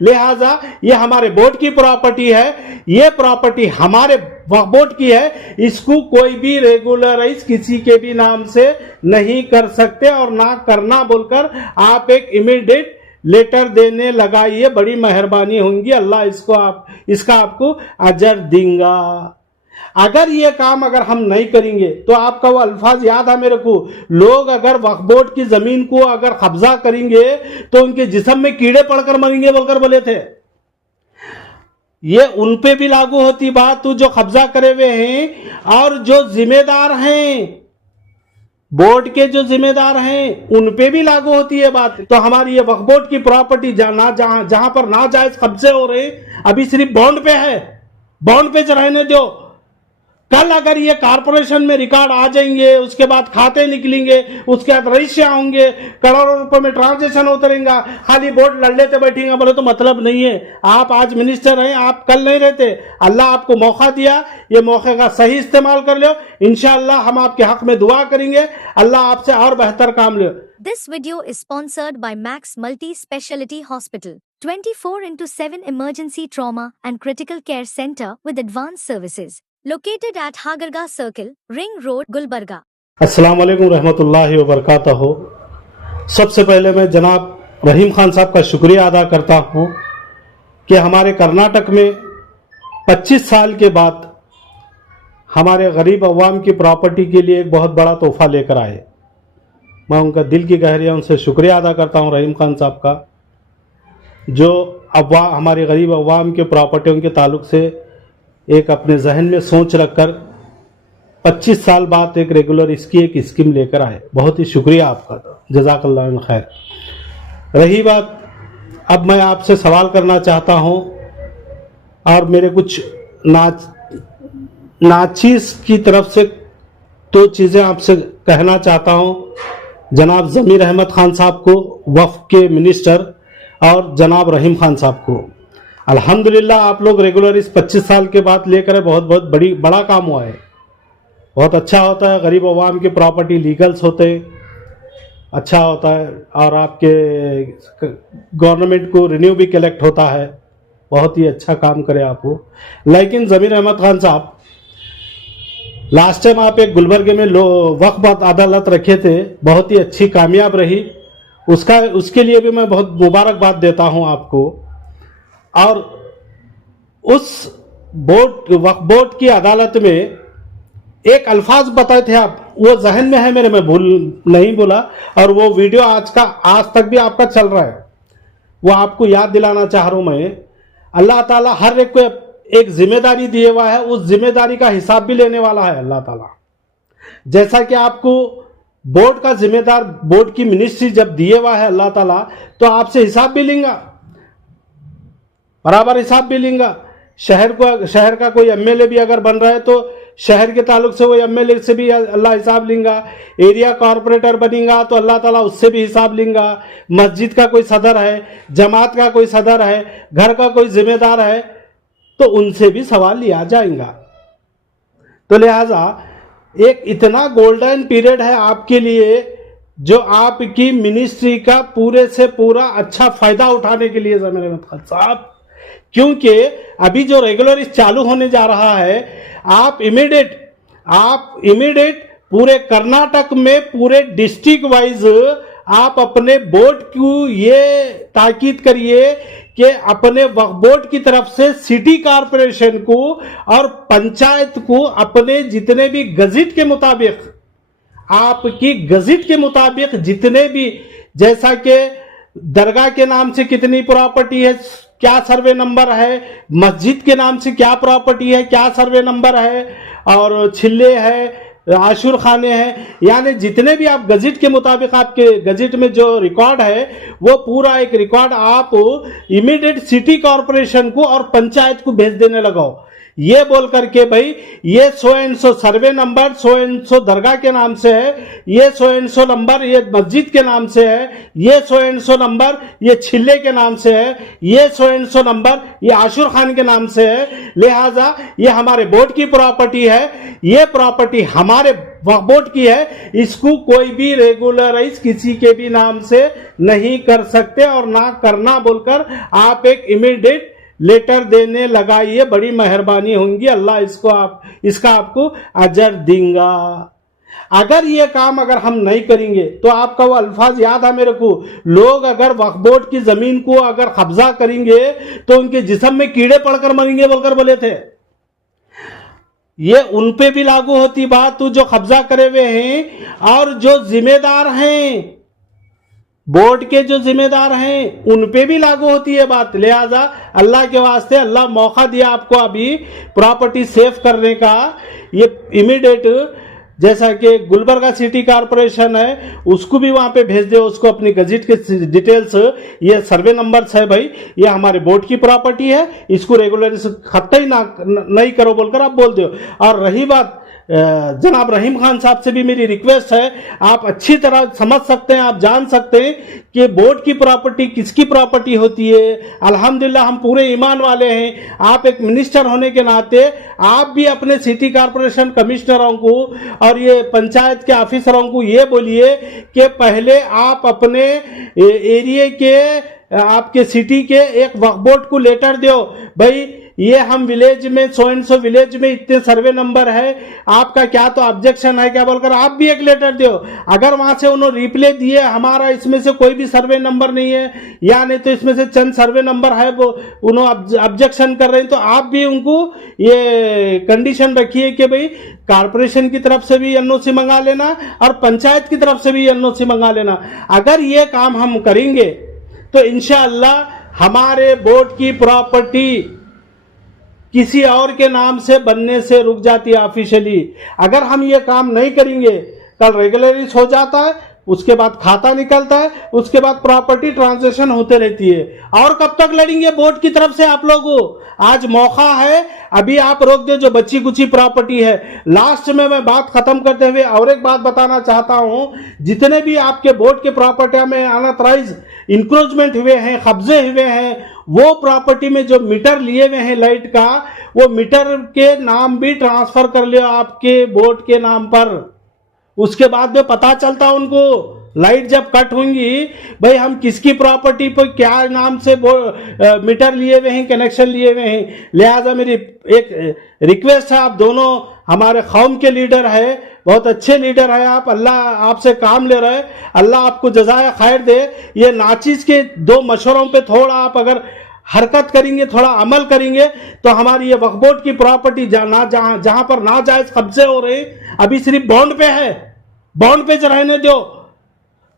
लिहाजा ये हमारे बोर्ड की प्रॉपर्टी है, ये प्रॉपर्टी हमारे बोर्ड की है, इसको कोई भी रेगुलराइज किसी के भी नाम से नहीं कर सकते और ना करना बोलकर आप एक इमीडिएट लेटर देने लगाइए, बड़ी मेहरबानी होंगी, अल्लाह इसका आपको अजर देगा। अगर ये काम अगर हम नहीं करेंगे तो आपका वो अल्फाज याद है मेरे को, लोग अगर वक्फ बोर्ड की जमीन को अगर कब्जा करेंगे तो उनके जिस्म में कीड़े पड़कर मरेंगे बोलकर बोले थे। ये उन पे भी लागू होती बात, तो जो कब्जा करे हुए हैं और जो जिम्मेदार हैं, बोर्ड के जो जिम्मेदार हैं उन पे भी लागू होती है बात। तो हमारी ये वक्फ बोर्ड की प्रॉपर्टी जहां पर नाजायज कब्जे हो रहे अभी सिर्फ बॉन्ड पे है, बॉन्ड पे रहने दो। कल अगर ये कारपोरेशन में रिकॉर्ड आ जाएंगे, उसके बाद खाते निकलेंगे, उसके बाद रजिस्ट्री होंगे, करोड़ों रुपए में ट्रांजेक्शन होता रहेगा, खाली बोर्ड लड़ लेते बैठेंगे बोले तो मतलब नहीं है। आप आज मिनिस्टर हैं, आप कल नहीं रहते। अल्लाह आपको मौका दिया, ये मौके का सही इस्तेमाल कर लो। इंशाअल्लाह हम आपके हक में दुआ करेंगे, अल्लाह आपसे और बेहतर काम ले। This video is sponsored by Max Multi Speciality Hospital, 24/7 emergency trauma and critical care center with advanced services. Located at Hagarga Circle, Ring Road, Gulbarga. अस्सलाम वालेकुम रहमतुल्लाहि व बरकातहू। सबसे पहले मैं जनाब रहीम खान साहब का शुक्रिया अदा करता हूँ कि हमारे कर्नाटक में 25 साल के बाद हमारे गरीब अवाम की प्रॉपर्टी के लिए एक बहुत बड़ा तोहफा लेकर आए। मैं उनका दिल की गहराइयों से शुक्रिया अदा करता हूँ रहीम खान साहब का, जो हमारे गरीब अवाम के प्रॉपर्टियों के ताल्लुक से एक अपने जहन में सोच रखकर 25 साल बाद एक रेगुलर इसकी एक स्कीम लेकर आए। बहुत ही शुक्रिया आपका, जज़ाकल्लाह खैर। रही बात, अब मैं आपसे सवाल करना चाहता हूं और मेरे कुछ नाचीज की तरफ से 2 चीज़ें आपसे कहना चाहता हूं। जनाब ज़मीर अहमद खान साहब को, वक्फ के मिनिस्टर, और जनाब रहीम खान साहब को, अल्हम्दुलिल्लाह आप लोग रेगुलर इस 25 साल के बाद लेकर बहुत बड़ा काम हुआ है। बहुत अच्छा होता है, गरीब अवाम की प्रॉपर्टी लीगल्स होते, अच्छा होता है, और आपके गवर्नमेंट को रिन्यू भी कलेक्ट होता है। बहुत ही अच्छा काम करे आप वो। लेकिन ज़मीर अहमद खान साहब, लास्ट टाइम आप एक गुलबर्गे में वक्फ अदालत रखे थे, बहुत ही अच्छी कामयाब रही, उसके लिए भी मैं बहुत मुबारकबाद देता हूँ आपको। और उस वक्फ बोर्ड की अदालत में एक अल्फाज बताए थे आप, वो जहन में है मेरे, मैं भूल नहीं बोला, और वो वीडियो आज तक भी आपका चल रहा है, वो आपको याद दिलाना चाह रहा हूं मैं। अल्लाह ताला हर एक को एक जिम्मेदारी दिए हुआ है, उस जिम्मेदारी का हिसाब भी लेने वाला है अल्लाह ताला। जैसा कि आपको बोर्ड का जिम्मेदार, बोर्ड की मिनिस्ट्री जब दिए हुआ है अल्लाह ताला, तो आपसे हिसाब भी लेंगे, बराबर हिसाब भी लेंगे। शहर का कोई एमएलए भी अगर बन रहा है तो शहर के ताल्लुक से वो एमएलए से भी अल्लाह हिसाब लेंगा। एरिया कॉर्पोरेटर बनेगा तो अल्लाह ताला उससे भी हिसाब लेंगा। मस्जिद का कोई सदर है, जमात का कोई सदर है, घर का कोई जिम्मेदार है, तो उनसे भी सवाल लिया जाएगा। तो लिहाजा एक इतना गोल्डन पीरियड है आपके लिए, जो आपकी मिनिस्ट्री का पूरे से पूरा अच्छा फायदा उठाने के लिए ज़मीर अहमद खान साहब, क्योंकि अभी जो रेगुलर चालू होने जा रहा है, आप इमीडिएट पूरे कर्नाटक में पूरे डिस्ट्रिक्ट वाइज आप अपने बोर्ड को ये ताकीद करिए कि अपने वक्फ बोर्ड की तरफ से सिटी कॉरपोरेशन को और पंचायत को अपने जितने भी गजट के मुताबिक, आपकी गजट के मुताबिक जितने भी, जैसा कि दरगाह के नाम से कितनी प्रॉपर्टी है, क्या सर्वे नंबर है, मस्जिद के नाम से क्या प्रॉपर्टी है, क्या सर्वे नंबर है, और छिल्ले है, आशुर खाने हैं, यानी जितने भी आप गजट के मुताबिक, आपके गजट में जो रिकॉर्ड है वो पूरा एक रिकॉर्ड आप इमीडिएट सिटी कॉरपोरेशन को और पंचायत को भेज देने लगाओ। ये बोल करके भाई ये so and so survey number so and so दरगाह के नाम से है, ये सो एंड सो नंबर ये मस्जिद के नाम से है, ये सो एंड सो नंबर ये छिल्ले के नाम से है, ये सो एंड सो नंबर ये आशुर खान के नाम से है, लिहाजा ये हमारे बोर्ड की प्रॉपर्टी है, ये प्रॉपर्टी हमारे बोर्ड की है, इसको कोई भी रेगुलराइज किसी के भी नाम से नहीं कर सकते और ना करना बोलकर आप एक इमीडिएट लेटर देने लगाइए, बड़ी मेहरबानी होंगी, अल्लाह इसका आपको अजर देगा। अगर ये काम अगर हम नहीं करेंगे तो आपका वो अल्फाज याद है मेरे को, लोग अगर वक्फ बोर्ड की जमीन को अगर कब्जा करेंगे तो उनके जिस्म में कीड़े पड़कर मरेंगे बोलकर बोले थे। ये उन पे भी लागू होती बात, जो कब्जा करे हुए हैं और जो जिम्मेदार हैं, बोर्ड के जो जिम्मेदार हैं उन पे भी लागू होती है बात। लिहाजा अल्लाह के वास्ते, अल्लाह मौका दिया आपको अभी प्रॉपर्टी सेव करने का, ये इमीडिएट जैसा कि गुलबर्गा सिटी कॉरपोरेशन है उसको भी वहां पे भेज दो, उसको अपनी गजट के डिटेल्स, ये सर्वे नंबर्स है भाई, ये हमारे बोर्ड की प्रॉपर्टी है, इसको रेगुलर खत्ता ही नहीं करो बोलकर आप बोल दो। और रही बात जनाब रहीम खान साहब से भी मेरी रिक्वेस्ट है, आप अच्छी तरह समझ सकते हैं, आप जान सकते हैं कि बोर्ड की प्रॉपर्टी किसकी प्रॉपर्टी होती है। अल्हम्दुलिल्लाह हम पूरे ईमान वाले हैं, आप एक मिनिस्टर होने के नाते आप भी अपने सिटी कॉरपोरेशन कमिश्नरों को और ये पंचायत के ऑफिसरों को ये बोलिए कि पहले आप अपने एरिया के आपके सिटी के एक वक्फ बोर्ड को लेटर दो, भाई ये हम विलेज में सो एंड सो विलेज में इतने सर्वे नंबर है, आपका क्या तो ऑब्जेक्शन है क्या बोलकर आप भी एक लेटर दो। अगर वहां से उन्होंने रिप्लाई दिए हमारा इसमें से कोई भी सर्वे नंबर नहीं है या नहीं तो इसमें से चंद सर्वे नंबर है वो उन्होंने ऑब्जेक्शन कर रहे हैं, तो आप भी उनको ये कंडीशन रखिए कि भाई कारपोरेशन की तरफ से भी एनओसी मंगा लेना और पंचायत की तरफ से भी एनओसी मंगा लेना। अगर ये काम हम करेंगे तो इंशाअल्लाह हमारे बोर्ड की प्रॉपर्टी किसी और के नाम से बनने से रुक जाती है ऑफिशियली। अगर हम ये काम नहीं करेंगे, कल रेगुलराइज हो जाता है, उसके बाद खाता निकलता है, उसके बाद प्रॉपर्टी ट्रांजैक्शन होते रहती है। और कब तक लड़ेंगे बोर्ड की तरफ से आप लोगों? आज मौका है, अभी आप रोक दो जो बच्ची कुची प्रॉपर्टी है। लास्ट में मैं बात खत्म करते हुए और एक बात बताना चाहता हूं, जितने भी आपके बोर्ड के प्रॉपर्टी में अनऑथराइज इंक्रोचमेंट हुए हैं, कब्जे हुए हैं, वो प्रॉपर्टी में जो मीटर लिए हुए हैं लाइट का, वो मीटर के नाम भी ट्रांसफर कर लियो आपके बोर्ड के नाम पर। उसके बाद में पता चलता उनको लाइट जब कट होंगी, भाई हम किसकी प्रॉपर्टी पर क्या नाम से मीटर लिए हुए हैं, कनेक्शन लिए हुए हैं। लिहाजा मेरी एक रिक्वेस्ट है, आप दोनों हमारे कौम के लीडर है, बहुत अच्छे लीडर है आप, अल्लाह आपसे काम ले रहे हैं, अल्लाह आपको जज़ाए खैर दे। ये नाचीज के दो मशवरों पे थोड़ा आप अगर हरकत करेंगे, थोड़ा अमल करेंगे तो हमारी ये वक्फ बोर्ड की प्रॉपर्टी जहां पर नाजायज कब्जे हो रहे हैं, अभी सिर्फ बॉन्ड पे है, बॉन्ड पे रहने दो।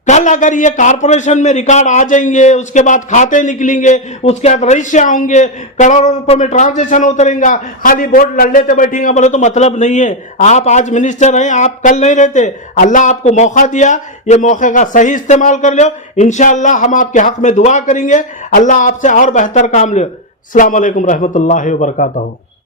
कल अगर ये कारपोरेशन में रिकॉर्ड आ जाएंगे, उसके बाद खाते निकलेंगे, उसके बाद रजिस्ट्रियां होंगे, करोड़ों रुपए में ट्रांजेक्शन होता रहेगा, खाली बोर्ड लड़ लेते बैठेंगे बोले तो मतलब नहीं है। आप आज मिनिस्टर हैं, आप कल नहीं रहते। अल्लाह आपको मौका दिया, ये मौके का सही इस्तेमाल कर लो। इंशाअल्लाह हम आपके हक में दुआ करेंगे, अल्लाह आपसे और बेहतर काम ले। अस्सलाम वालेकुम रहमतुल्लाहि व बरकातहू।